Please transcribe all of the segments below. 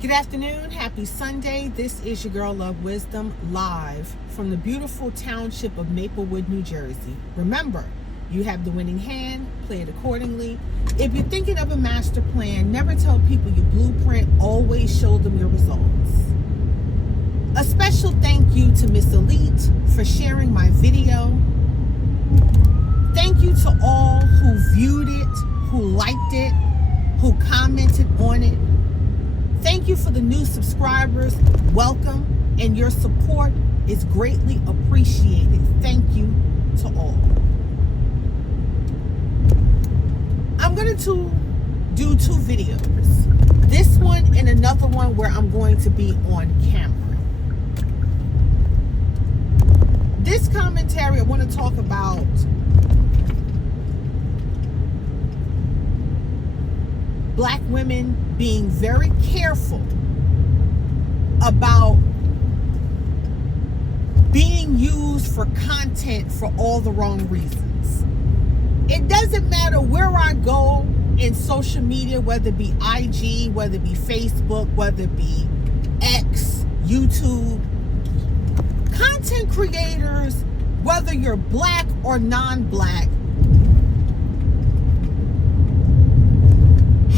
Good afternoon, happy Sunday. This is your girl Love Wisdom live from the beautiful township of Maplewood, New Jersey. Remember, you have the winning hand, play it accordingly. If you're thinking of a master plan, never tell people your blueprint, always show them your results. A special thank you to Miss Elite for sharing my video. Thank you to all who viewed it, who liked it, who commented on it. Thank you for the new subscribers. Welcome, and your support is greatly appreciated. Thank you to all. I'm going to do two videos. This one and another one where I'm going to be on camera. This commentary, I want to talk about Black women being very careful about being used for content for all the wrong reasons. It doesn't matter where I go in social media, whether it be IG, whether it be Facebook, whether it be X, YouTube. Content creators, whether you're Black or non-Black,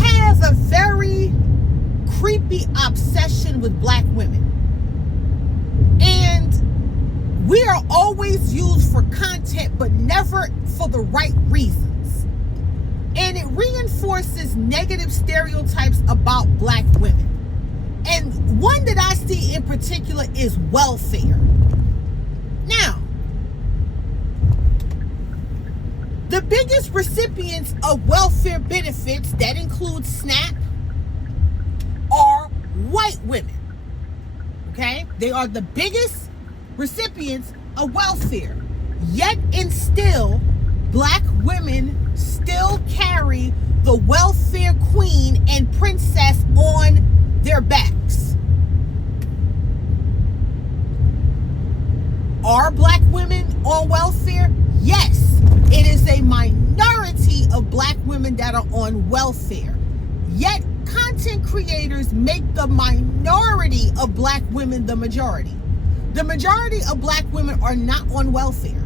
has a very creepy obsession with Black women. And we are always used for content, but never for the right reasons. And it reinforces negative stereotypes about Black women. And one that I see in particular is welfare. Now, the biggest recipients of welfare benefits, that includes SNAP, are white women. Okay? They are the biggest recipients of welfare. Yet and still, Black women still carry the welfare queen and princess on their backs. Are Black women on welfare? Yes. It is a minority of Black women that are on welfare. Yet content creators make the minority of Black women the majority. The majority of Black women are not on welfare.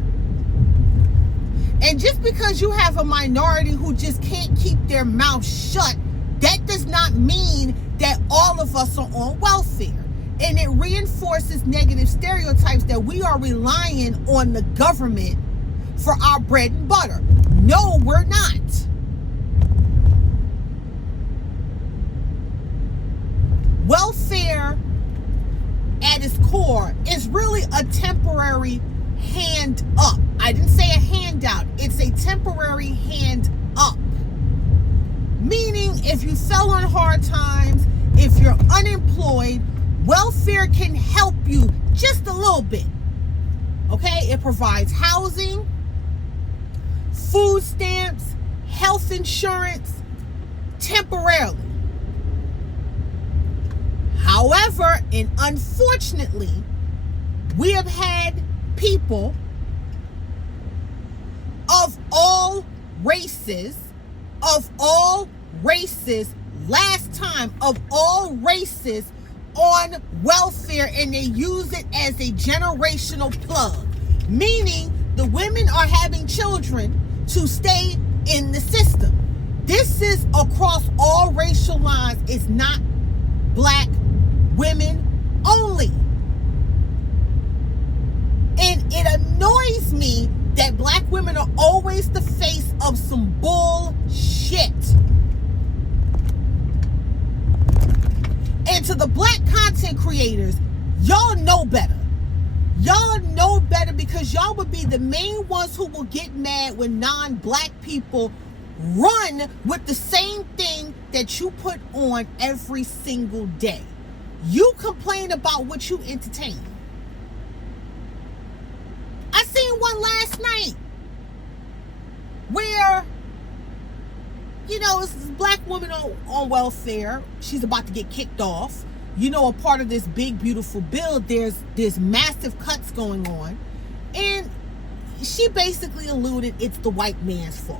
And just because you have a minority who just can't keep their mouth shut, that does not mean that all of us are on welfare. And it reinforces negative stereotypes that we are relying on the government for our bread and butter. No, we're not. Welfare at its core is really a temporary hand up. I didn't say a handout. It's a temporary hand up. Meaning, if you fell on hard times, if you're unemployed, welfare can help you just a little bit. Okay? It provides housing, food stamps, health insurance, temporarily. However, and unfortunately, we have had people of all races, last time, of all races on welfare, and they use it as a generational plug. Meaning, the women are having children to stay in the system. This is across all racial lines. It's not Black women only. And it annoys me that Black women are always the face of some bullshit. And to the Black content creators, y'all know better. Y'all know better, because y'all would be the main ones who will get mad when non-Black people run with the same thing that you put on every single day. You complain about what you entertain. I seen one last night where, it's this Black woman on welfare. She's about to get kicked off. A part of this big, beautiful bill, there's massive cuts going on. And she basically alluded it's the white man's fault.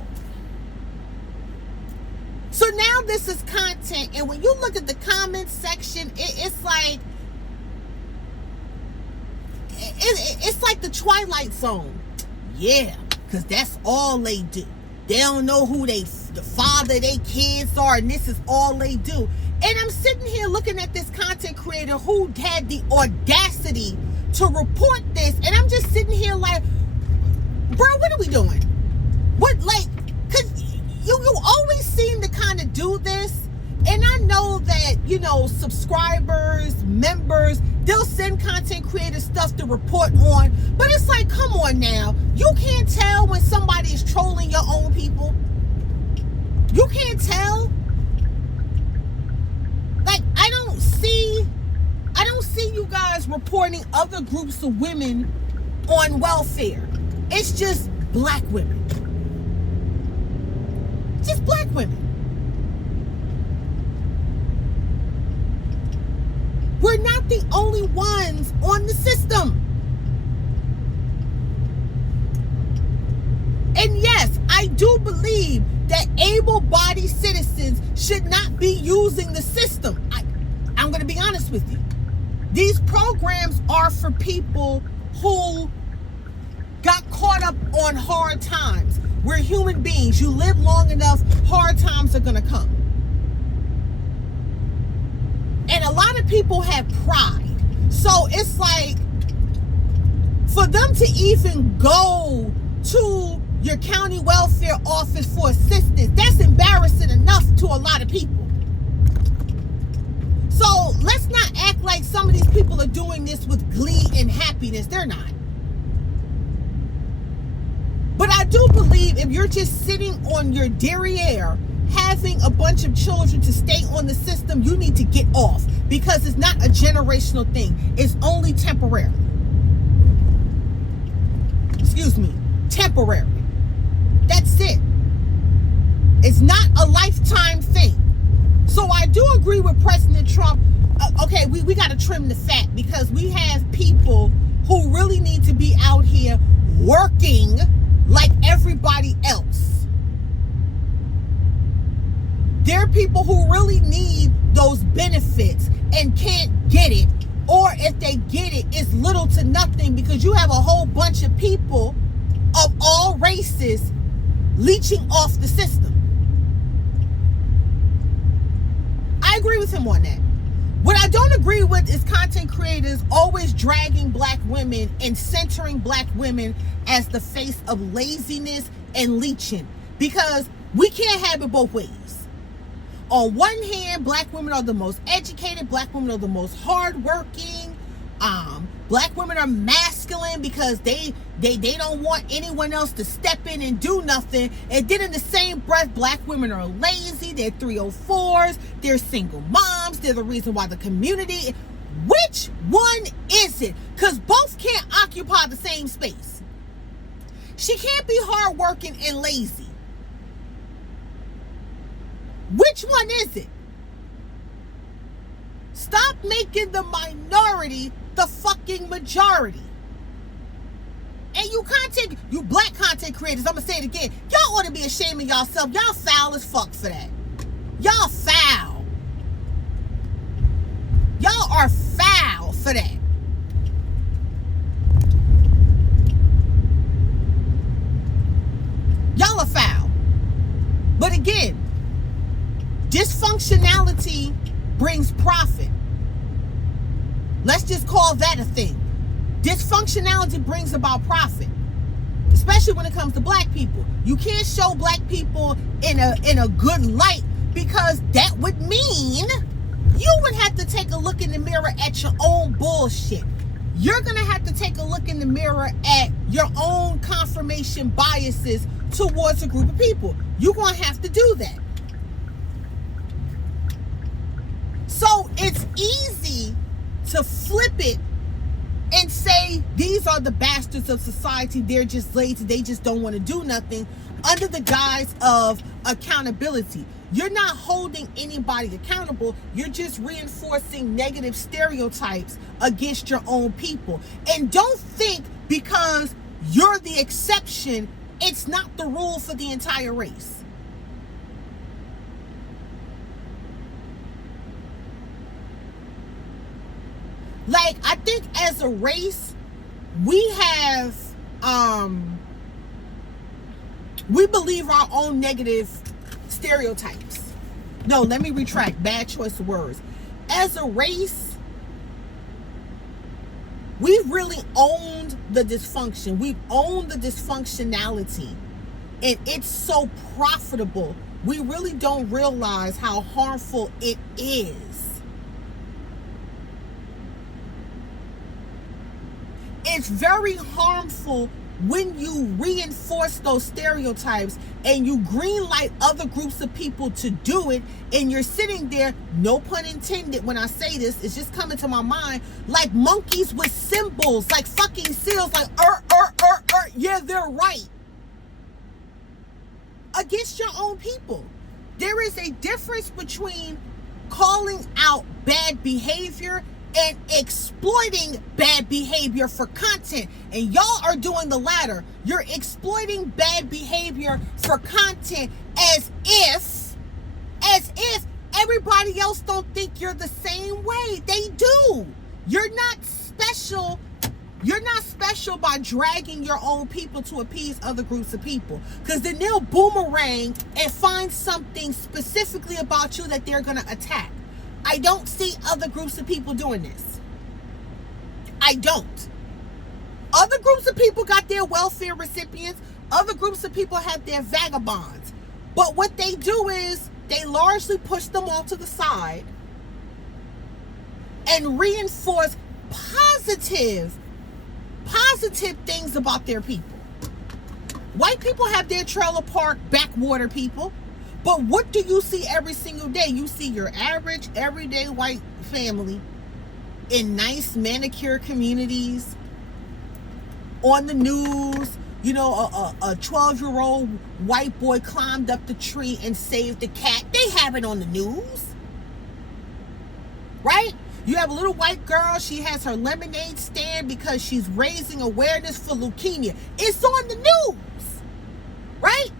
So now this is content, and when you look at the comments section, it's like it's like the Twilight Zone. Yeah, because that's all they do. They don't know who the father they kids are, and this is all they do. And I'm sitting here looking at this content creator who had the audacity to report this, and I'm just sitting here like, bro, what are we doing? What, like, because you always seem to kind of do this. And I know that, you know, subscribers, members, they'll send content creators stuff to report on. But it's like, come on now. You can't tell when somebody is trolling your own people. You can't tell. Like, I don't see you guys reporting other groups of women on welfare. It's just black women. Just black women. We're not the only ones on the system. And yes, I do believe that able-bodied citizens should not be using the system. I'm going to be honest with you. These programs are for people who got caught up on hard times. We're human beings. You live long enough, hard times are going to come. And a lot of people have pride. So it's like, for them to even go to your county welfare office for assistance, that's embarrassing enough to a lot of people. So let's not act like some of these people are doing this with glee and happiness. They're not. But I do believe if you're just sitting on your derriere having a bunch of children to stay on the system, you need to get off, because it's not a generational thing. It's only temporary. Excuse me, temporary. That's it. It's not a lifetime thing. So I do agree with President Trump. Okay, we got to trim the fat, because we have people who really need to be out here working like everybody else. There are people who really need those benefits and can't get it, or if they get it, it's little to nothing, because you have a whole bunch of people of all races leeching off the system. I agree with him on that. What I don't agree with is content creators always dragging black women and centering black women as the face of laziness and leeching, because we can't have it both ways. On one hand, black women are the most educated, black women are the most hardworking, black women are masculine because they don't want anyone else to step in and do nothing. And then in the same breath, black women are lazy, they're 304s, they're single moms, they're the reason why the community. Which one is it? Because both can't occupy the same space. She can't be hardworking and lazy. Which one is it? Stop making the minority the fucking majority. And you black content creators, I'm gonna say it again, y'all ought to be ashamed of yourself. Y'all foul as fuck for that. Y'all foul. Y'all are foul for that. Y'all are foul. But again, dysfunctionality brings profit. Let's just call that a thing. Dysfunctionality brings about profit, especially when it comes to black people. You can't show black people in a good light, because that would mean you would have to take a look in the mirror at your own bullshit. You're going to have to take a look in the mirror at your own confirmation biases towards a group of people. You're going to have to do that. So it's easy to flip it and say these are the bastards of society. They're just lazy. They just don't want to do nothing, under the guise of accountability. You're not holding anybody accountable. You're just reinforcing negative stereotypes against your own people. And don't think because you're the exception, it's not the rule for the entire race. Like, I think as a race, we have, we believe our own negative stereotypes. No, let me retract. Bad choice of words. As a race, we've really owned the dysfunction. We've owned the dysfunctionality. And it's so profitable. We really don't realize how harmful it is. It's very harmful when you reinforce those stereotypes and you greenlight other groups of people to do it, and you're sitting there, no pun intended when I say this, it's just coming to my mind, like monkeys with symbols, like fucking seals, like, yeah, they're right. Against your own people. There is a difference between calling out bad behavior and exploiting bad behavior for content. And y'all are doing the latter. You're exploiting bad behavior for content as if everybody else don't think you're the same way. They do. You're not special. You're not special by dragging your own people to appease other groups of people. Because then they'll boomerang and find something specifically about you that they're going to attack. I don't see other groups of people doing this. I don't. Other groups of people got their welfare recipients. Other groups of people have their vagabonds. But what they do is they largely push them all to the side and reinforce positive things about their people. White people have their trailer park backwater people. But what do you see every single day? You see your average, everyday white family in nice manicured communities, on the news. You know, a 12-year-old white boy climbed up the tree and saved the cat. They have it on the news. Right? You have a little white girl. She has her lemonade stand because she's raising awareness for leukemia. It's on the news. Right?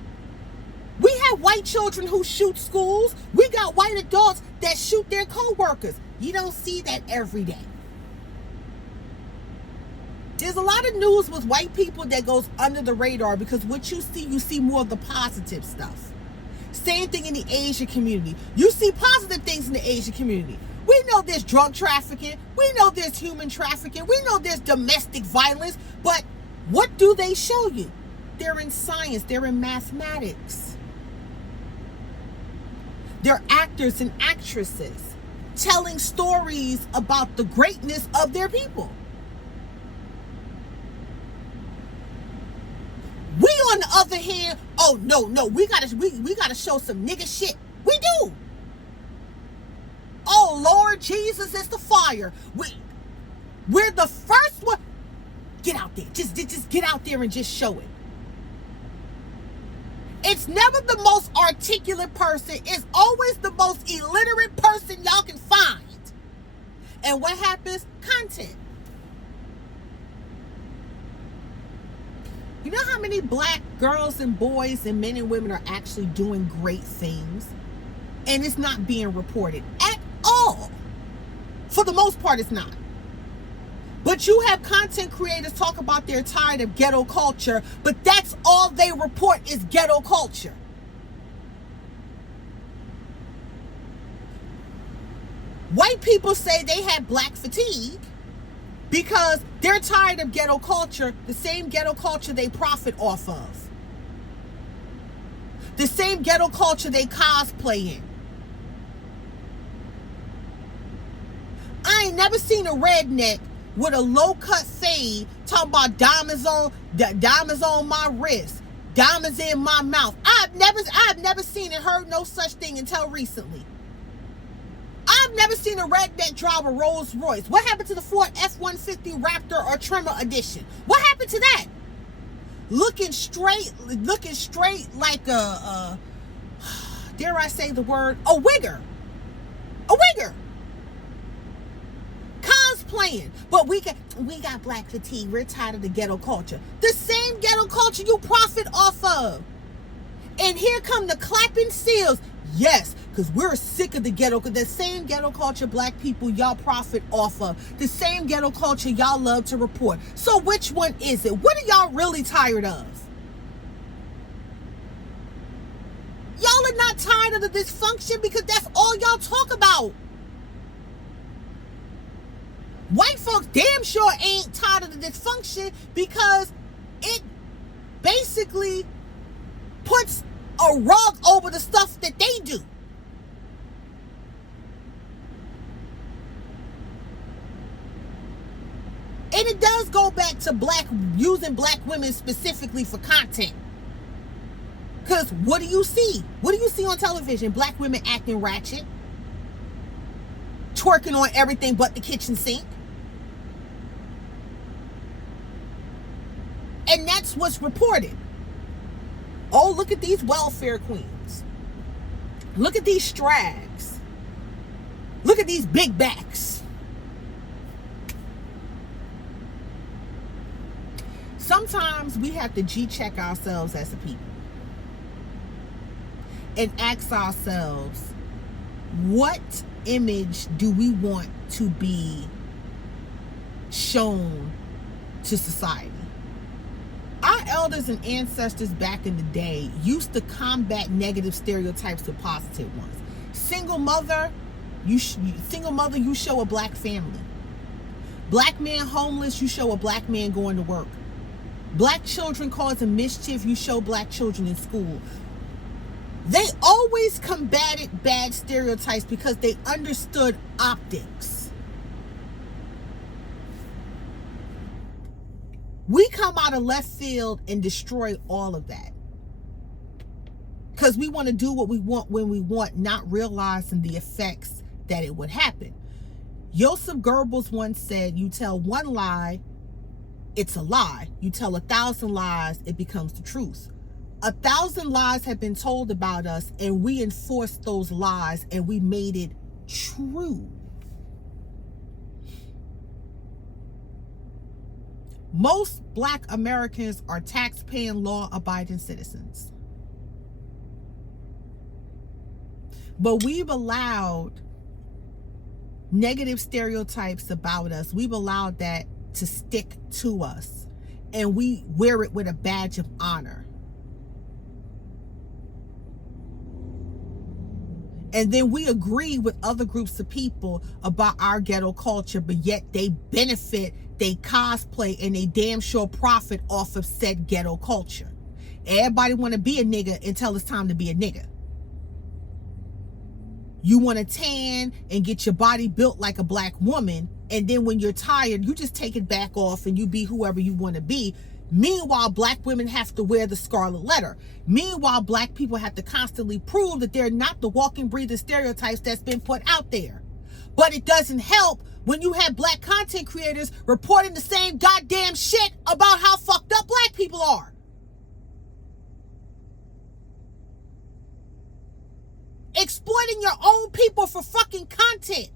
We have white children who shoot schools. We got white adults that shoot their co-workers. You don't see that every day. There's a lot of news with white people that goes under the radar because what you see more of the positive stuff. Same thing in the Asian community. You see positive things in the Asian community. We know there's drug trafficking. We know there's human trafficking. We know there's domestic violence. But what do they show you? They're in science. They're in mathematics. They're actors and actresses telling stories about the greatness of their people. We, on the other hand, oh no, we gotta show some nigga shit. We do. Oh Lord Jesus is the fire. We're the first one. Get out there. Just get out there and just show it. It's never the most articulate person. It's always the most illiterate person y'all can find. And what happens? Content. You know how many black girls and boys and men and women are actually doing great things? And it's not being reported at all. For the most part, it's not. But you have content creators talk about they're tired of ghetto culture, but that's all they report is ghetto culture. White people say they have black fatigue because they're tired of ghetto culture, the same ghetto culture they profit off of. The same ghetto culture they cosplay in. I ain't never seen a redneck with a low-cut fade talking about diamonds on my wrist, diamonds in my mouth. I've never seen and heard no such thing until recently. I've never seen a redneck drive a Rolls Royce. What happened to the Ford F-150 Raptor or Tremor edition? What happened to that? Looking straight like a dare I say the word, a wigger. A wigger. Cosplaying. But we got black fatigue. We're tired of the ghetto culture. The same ghetto culture you profit off of. And here come the clapping seals. Yes, Because we're sick of the ghetto. Because the same ghetto culture black people y'all profit off of. The same ghetto culture y'all love to report. So which one is it? What are y'all really tired of? Y'all are not tired of the dysfunction because that's all y'all talk about. White folks damn sure ain't tired of the dysfunction because it basically puts a rug over the stuff that they do. And it does go back to using black women specifically for content. Because what do you see? What do you see on television? Black women acting ratchet, twerking on everything but the kitchen sink. And that's what's reported. Oh, look at these welfare queens. Look at these strags. Look at these big backs. Sometimes we have to G-check ourselves as a people and ask ourselves, what image do we want to be shown to society? Our elders and ancestors back in the day used to combat negative stereotypes with positive ones. Single mother, you show a black family. Black man homeless, you show a black man going to work. Black children causing mischief, you show black children in school. They always combated bad stereotypes because they understood optics. We come out of left field and destroy all of that. Because we want to do what we want when we want, not realizing the effects that it would happen. Joseph Goebbels once said, you tell one lie, it's a lie. You tell 1,000 lies, it becomes the truth. 1,000 lies have been told about us, and we enforced those lies, and we made it true. Most black Americans are tax-paying, law-abiding citizens. But we've allowed negative stereotypes about us. We've allowed that to stick to us, and we wear it with a badge of honor. And then we agree with other groups of people about our ghetto culture, but yet they benefit, they cosplay, and they damn sure profit off of said ghetto culture. Everybody want to be a nigga until it's time to be a nigga. You want to tan and get your body built like a black woman, and then when you're tired, you just take it back off and you be whoever you want to be. Meanwhile, black women have to wear the scarlet letter. Meanwhile, black people have to constantly prove that they're not the walking, breathing stereotypes that's been put out there. But it doesn't help when you have black content creators reporting the same goddamn shit about how fucked up black people are. Exploiting your own people for fucking content.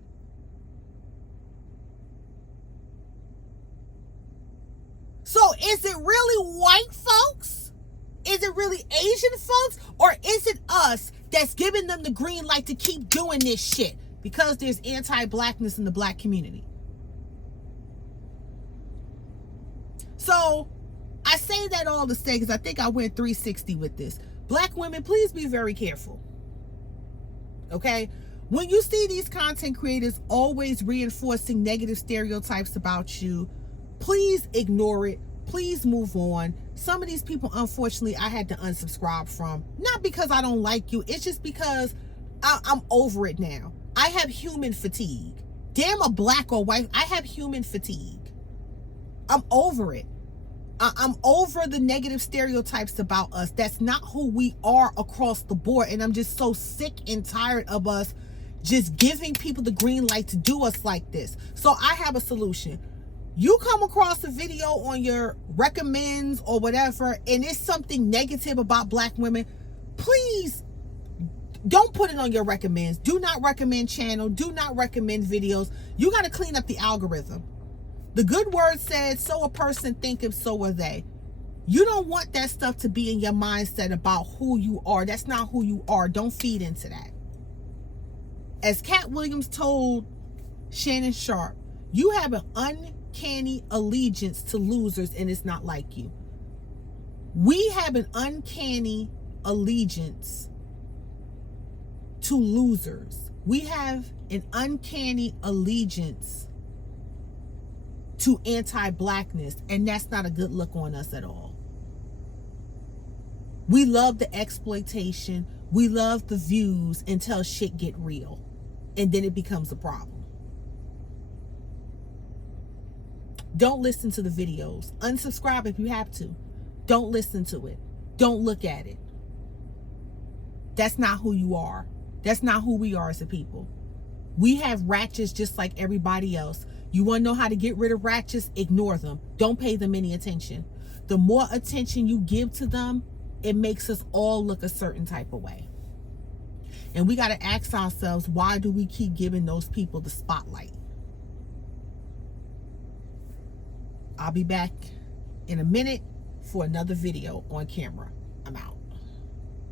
So is it really white folks? Is it really Asian folks? Or is it us that's giving them the green light to keep doing this shit because there's anti-blackness in the black community? So I say that all to say, because I think I went 360 with this. Black women, please be very careful. Okay? When you see these content creators always reinforcing negative stereotypes about you, please ignore it. Please move on. Some of these people, unfortunately, I had to unsubscribe from. Not because I don't like you. It's just because I'm over it now. I have human fatigue. Damn a black or white, I have human fatigue. I'm over it. I'm over the negative stereotypes about us. That's not who we are across the board. And I'm just so sick and tired of us just giving people the green light to do us like this. So I have a solution. You come across a video on your recommends or whatever, and it's something negative about black women, please don't put it on your recommends. Do not recommend channel. Do not recommend videos. You got to clean up the algorithm. The good word said, so a person thinketh, so are they. You don't want that stuff to be in your mindset about who you are. That's not who you are. Don't feed into that. As Cat Williams told Shannon Sharp, you have an uncanny allegiance to losers, and it's not like you. We have an uncanny allegiance to losers. We have an uncanny allegiance to anti-blackness, and that's not a good look on us at all. We love the exploitation. We love the views until shit get real, and then it becomes a problem. Don't listen to the videos. Unsubscribe if you have to. Don't listen to it. Don't look at it. That's not who you are. That's not who we are as a people. We have ratchets just like everybody else. You want to know how to get rid of ratchets? Ignore them. Don't pay them any attention. The more attention you give to them, it makes us all look a certain type of way. And we got to ask ourselves, why do we keep giving those people the spotlight? I'll be back in a minute for another video on camera. I'm out.